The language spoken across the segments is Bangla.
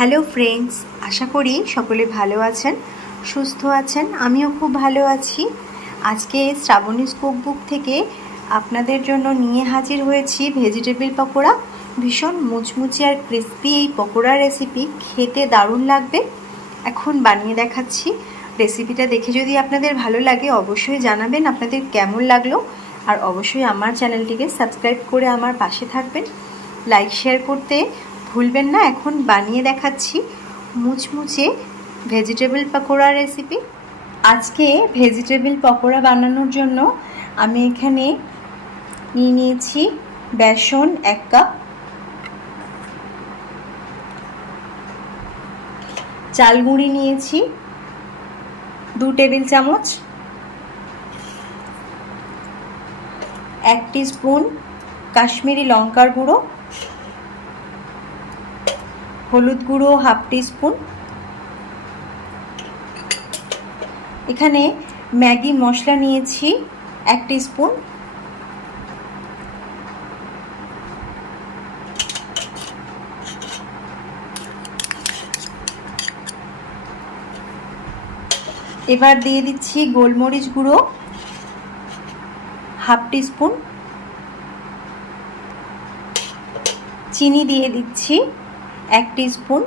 হ্যালো ফ্রেন্ডস, আশা করি সকলে ভালো আছেন, সুস্থ আছেন, আমিও খুব ভালো আছি। আজকে শ্রাবণীস কুকবুক থেকে আপনাদের জন্য নিয়ে হাজির হয়েছি ভেজিটেবিল পকোড়া। ভীষণ মুচমুচে আর ক্রিস্পি এই পকোড়া রেসিপি খেতে দারুণ লাগবে। এখন বানিয়ে দেখাচ্ছি। রেসিপিটা দেখে যদি আপনাদের ভালো লাগে, অবশ্যই জানাবেন আপনাদের কেমন লাগল। আর অবশ্যই আমার চ্যানেলটিকে সাবস্ক্রাইব করে আমার পাশে থাকবেন। লাইক, শেয়ার করতে ভুলবেন না, এখন বানিয়ে দেখাচ্ছি মুচমুচে ভেজিটেবল পকোড়া রেসিপি আজকে ভেজিটেবল পকোড়া বানানোর জন্য আমি এখানে নিয়ে নিয়েছি বেসন এক কাপ। চাল গুঁড়ি নিয়েছি দু টেবিল চামচ। এক স্পুন কাশ্মীরি লঙ্কার গুঁড়ো। হলুদ গুঁড়ো হাফ স্পুন এখানে ম্যাগি মশলা নিয়েছি এক স্পুন এবার দিয়ে দিচ্ছি গোলমরিচ গুঁড়ো হাফ স্পুন চিনি দিয়ে দিচ্ছি। এক স্পুন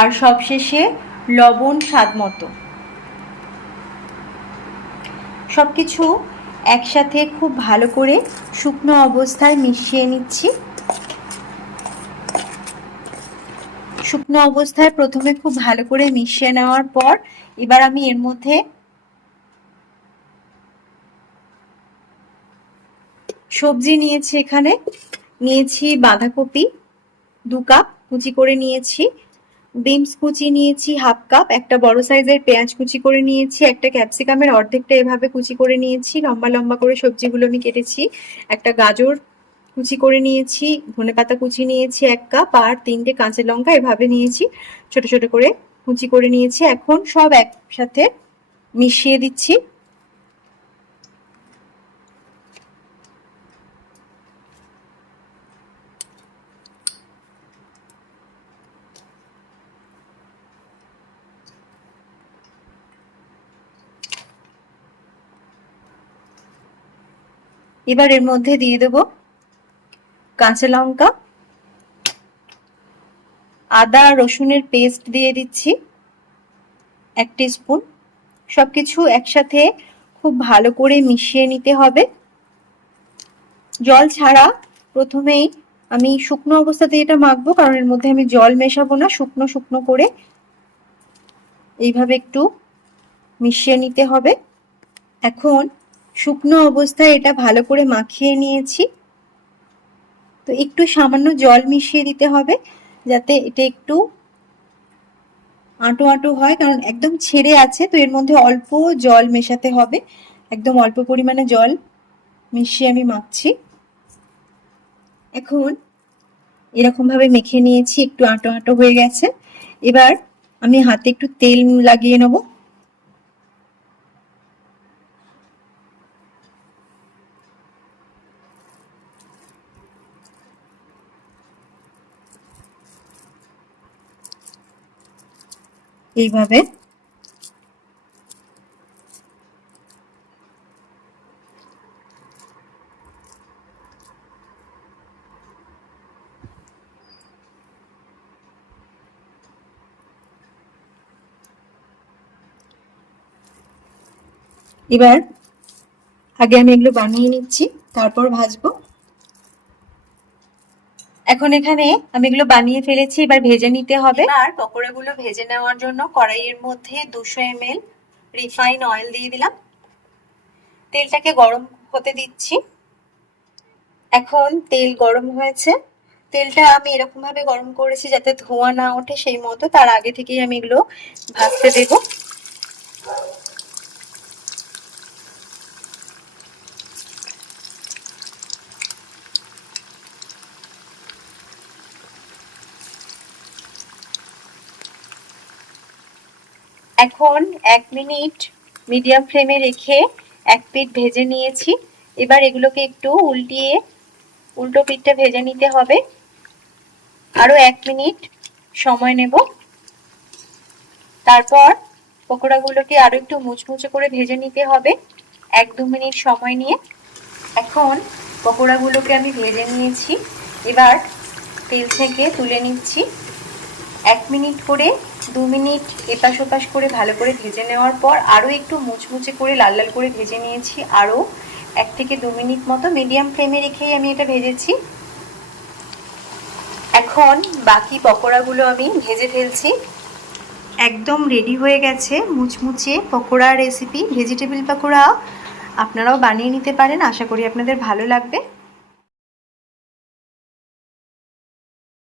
আর সবশেষে লবণ স্বাদ মতো। সব কিছু একসাথে খুব ভালো করে শুকনো অবস্থায় মিশিয়ে নিচ্ছি। শুকনো অবস্থায় প্রথমে খুব ভালো করে মিশিয়ে নেওয়ার পর এবার আমি এর মধ্যে সবজি নিয়েছি এখানে। নিয়েছি বাঁধাকপি, দু কাপ কুচি করে নিয়েছি। বিমস কুচি নিয়েছি হাফ কাপ, একটা বড় সাইজের পেঁয়াজ কুচি করে নিয়েছি, একটা ক্যাপসিকামের অর্ধেকটা এভাবে কুচি করে নিয়েছি, লম্বা লম্বা করে সবজিগুলো আমি কেটেছি। একটা গাজর কুচি করে নিয়েছি, ধনে পাতা কুচি নিয়েছি এক কাপ, আর তিনটে কাঁচা লঙ্কা এভাবে নিয়েছি, ছোট ছোট করে কুচি করে নিয়েছি। এখন সব একসাথে মিশিয়ে দিচ্ছি। এবার এর মধ্যে দিয়ে দেব কাঁচা লঙ্কা, আদা, রসুনের পেস্ট দিয়ে দিচ্ছি এক স্পুন সবকিছু একসাথে খুব ভালো করে মিশিয়ে নিতে হবে। জল ছাড়া প্রথমেই আমি শুকনো অবস্থাতে এটা মাখবো, কারণ এর মধ্যে আমি জল মেশাবো না, শুকনো শুকনো করে এইভাবে একটু মিশিয়ে নিতে হবে। এখন শুকনো অবস্থায় এটা ভালো করে মাখিয়ে নিয়েছি। তো একটু সামান্য জল মিশিয়ে দিতে হবে, যাতে এটা একটু আঁটো আঁটো হয়, কারণ একদম ছেড়ে আছে, তো এর মধ্যে অল্প জল মেশাতে হবে। একদম অল্প পরিমাণে জল মিশিয়ে আমি মাখছি। এখন এরকম ভাবে মেখে নিয়েছি, একটু আঁটো আঁটো হয়ে গেছে। এবার আমি হাতে একটু তেল লাগিয়ে নেব। এইভাবে। এবার আগে আমি এগুলো বানিয়ে নিচ্ছি তারপর ভাজবো। এখন এখানে আমি এগুলো বানিয়ে ফেলেছি, এবার ভেজে নিতে হবে। আর পকোড়াগুলো ভেজে নেওয়ার জন্য কড়াইয়ের মধ্যে দুশো এম এল রিফাইন অয়েল দিয়ে দিলাম। তেলটাকে গরম হতে দিচ্ছি। এখন তেল গরম হয়েছে। তেলটা আমি এরকম ভাবে গরম করেছি যাতে ধোঁয়া না ওঠে সেই মতো। তার আগে থেকেই আমি এগুলো ভাজতে দেবো। এখন এক মিনিট মিডিয়াম ফ্লেমে রেখে এক পিঠ ভেজে নিয়েছি। এবার এগুলোকে একটু উল্টিয়ে, উল্টো পিঠটা ভেজে নিতে হবে। আরও এক মিনিট সময় নেব। তারপর পকোড়াগুলোকে আরও একটু মুচমুচে করে ভেজে নিতে হবে। এক দু মিনিট সময় নিয়ে। এখন পকোড়াগুলোকে আমি ভেজে নিয়েছি। এবার তেল থেকে তুলে নিচ্ছি। এক মিনিট করে দু মিনিট এপাশ ওপাশ করে ভালো করে ভেজে নেওয়ার পর আরও একটু মুচমুচে করে লাল লাল করে ভেজে নিয়েছি। আরও এক থেকে দু মিনিট মতো মিডিয়াম ফ্লেমে রেখেই আমি এটা ভেজেছি। এখন বাকি পকোড়াগুলো আমি ভেজে ফেলছি। একদম রেডি হয়ে গেছে মুচমুচে পকোড়া রেসিপি ভেজিটেবিল পকোড়া। আপনারাও বানিয়ে নিতে পারেন। আশা করি আপনাদের ভালো লাগবে।